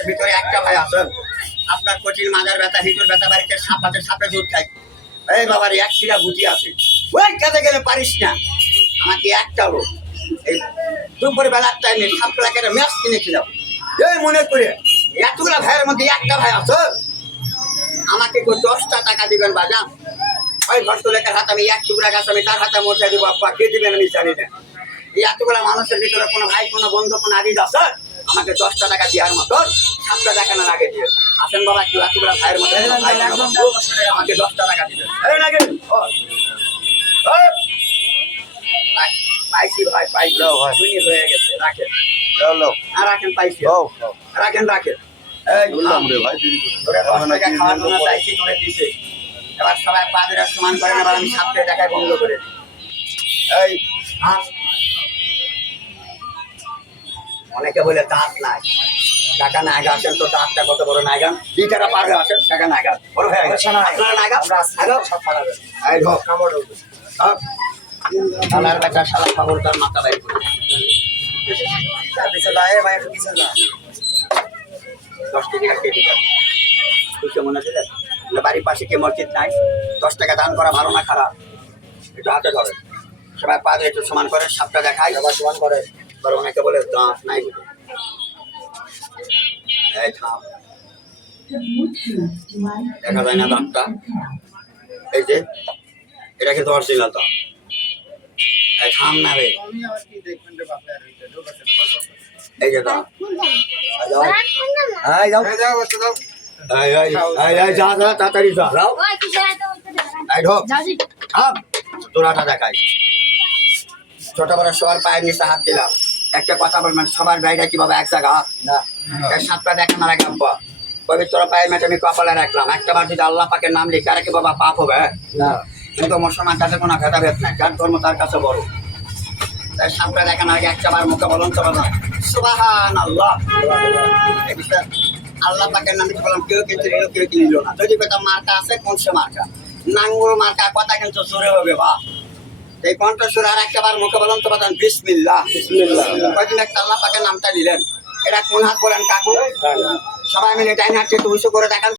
মানুষের ভিতরে একটা ভাই আছেন, আপনার কঠিন মাজার ব্যথা, হিটুর ব্যথা, বাড়িতে সাপ আছে, সাপে দুধ খাই। এই বাবার এক শিরা গুটি আছে, ওই খেতে গেলে পারিস না। আমাকে একটা লোক এই দুপুর বেলার টাইমে সাপটা একটা ম্যাচ কিনেছিলাম। এই মনে করে এতগুলা ভাইয়ের মধ্যে একটা ভাই আছে, আমাকে 10টা টাকা দিবেন বাজান। ওই ভদ্রলোকের হাতে আমি এক টুকরা গাছ আমি তার হাতে মোটা দিব, আব্বা কে দিবেন আমি জানি না। এই এতগুলা মানুষের ভিতরে কোনো ভাই, কোনো বন্ধু, কোনো আদিজ আছে আমাকে 10টা টাকা দেওয়ার মতো সাপটা দেখানোর আগে দিয়ে আসেন বাবা, কেউ এতগুলা ভাইয়ের মধ্যে আমাকে 10টা টাকা দিবেন। পাইছি ভাই, পাইছি হয়ে গেছে, রাখেন রাখেন, পাইছি রাখেন রাখেন। এবার সবাই পাদের সমান করেন, এবার আমি সাপটা দেখায় বন্ধ করে এই অনেকে বলে দাঁত নাই, টাকা নায়গা আসেন তো দাঁতটা কত বড় নায়গান, 2 টাকা পার হয়ে আসেন টাকা নায়গা বড় হয়ে গেছে। আপনারা নায়গা এই হোক কামড় শালার বেটা, শালা খবর তার মাথা বাইর করে 10 টাকা কেটে যাবে। বুঝতে মনে ছিল বাড়ির পাশে কে মসজিদ নাই, 10 টাকা দান করা ভালো না খারাপ, একটু হাতে ধরে সবাই পাদে একটু সমান করে সাপটা দেখায়, সবাই সমান করে। এবার অনেকে বলে দাঁত নাই, এই থাম দেখা যায় না দাঁতটা, এই যে এটা কিন্তু অরিজিনাল দাঁত, এই থাম না রে, এই যে দাঁত তাড়াতাড়ি যাও তোরাটা দেখাই। ছোট বড় সবার পায়ের নিচে হাত দিলাম, একটা কথা বলবেন সবার গাড়িটা কিভাবে এক জায়গা না, সাপটা দেখানোর আগে আব্বা পবিত্র পায়ের মেটে আমি কপালে রাখলাম, একটা বার যদি আল্লাহ পাকের নাম লিখে আর কি বাবা পাপ হবে না, কিন্তু মুসলমান কাছে কোনো ভেদাভেদ নাই, যার ধর্ম তার কাছে বড়। তাই সাপটা দেখানোর আগে একটা বার মুখে বলুন তো বাবা সুবহানাল্লাহ। এই বিষয়ে আল্লাহ পাকের নাম লিখে বললাম, কেউ কিন্তু নিল, কেউ নিল না। যদি কোথাও মার্কা আছে কোন সে মার্কা, নাঙ্গুর মার্কা কথা কিন্তু জোরে হবে বা এই কণ্ঠস্বর আর একটা বার মুখে বলুন তো বাদান বিসমিল্লাহ। কদিন একটা আল্লাহ পাকের নামটা নিলেন, এটা কোন হাত বলেন কাকু? সবাই মিলে ডাইন হাতকে একটু উঁচু করে দেখান।